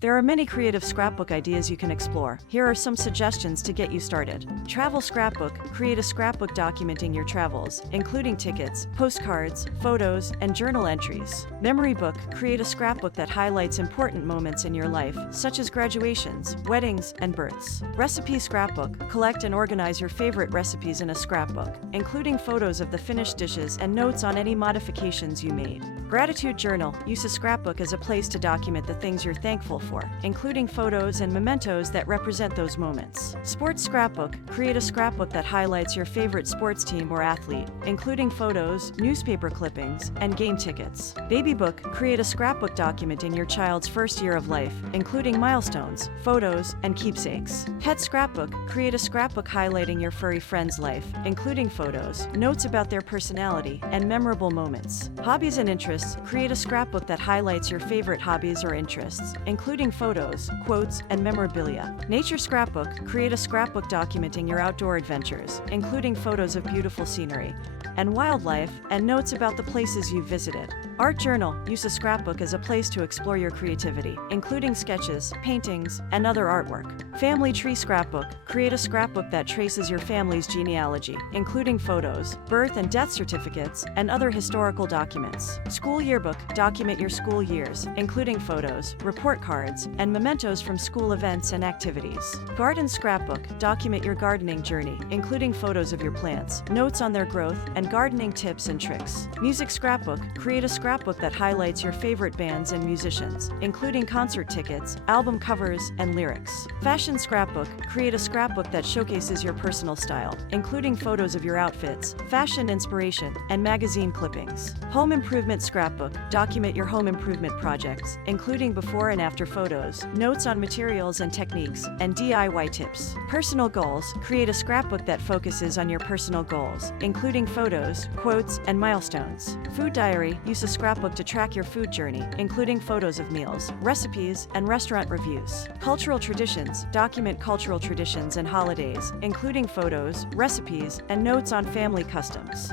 There are many creative scrapbook ideas you can explore. Here are some suggestions to get you started. Travel scrapbook. Create a scrapbook documenting your travels, including tickets, postcards, photos, and journal entries. Memory book. Create a scrapbook that highlights important moments in your life, such as graduations, weddings, and births. Recipe scrapbook. Collect and organize your favorite recipes in a scrapbook, including photos of the finished dishes and notes on any modifications you made. Gratitude journal. Use a scrapbook as a place to document the things you're thankful for, including photos and mementos that represent those moments. Sports scrapbook. Create a scrapbook that highlights your favorite sports team or athlete, including photos, newspaper clippings, and game tickets. Baby book. Create a scrapbook documenting your child's first year of life, including milestones, photos, and keepsakes. Pet scrapbook. Create a scrapbook highlighting your furry friend's life, including photos, notes about their personality, and memorable moments. Hobbies and interests. Create a scrapbook that highlights your favorite hobbies or interests, including photos, quotes, and memorabilia. Nature scrapbook. Create a scrapbook documenting your outdoor adventures, including photos of beautiful scenery and wildlife, and notes about the places you've visited. Art journal. Use a scrapbook as a place to explore your creativity, including sketches, paintings, and other artwork. Family tree scrapbook. Create a scrapbook that traces your family's genealogy, including photos, birth and death certificates, and other historical documents. School yearbook. Document your school years, including photos, report cards, and mementos from school events and activities. Garden scrapbook. Document your gardening journey, including photos of your plants, notes on their growth, and gardening tips and tricks. Music scrapbook. Create a scrapbook that highlights your favorite bands and musicians, including concert tickets, album covers, and lyrics. Fashion scrapbook. Create a scrapbook that showcases your personal style, including photos of your outfits, fashion inspiration, and magazine clippings. Home improvement scrapbook. Document your home improvement projects, including before and after photos, notes on materials and techniques, and DIY tips. Personal goals. Create a scrapbook that focuses on your personal goals, including photos, quotes, and milestones. Food diary. Use a scrapbook to track your food journey, including photos of meals, recipes, and restaurant reviews. Cultural traditions. Document cultural traditions and holidays, including photos, recipes, and notes on family customs.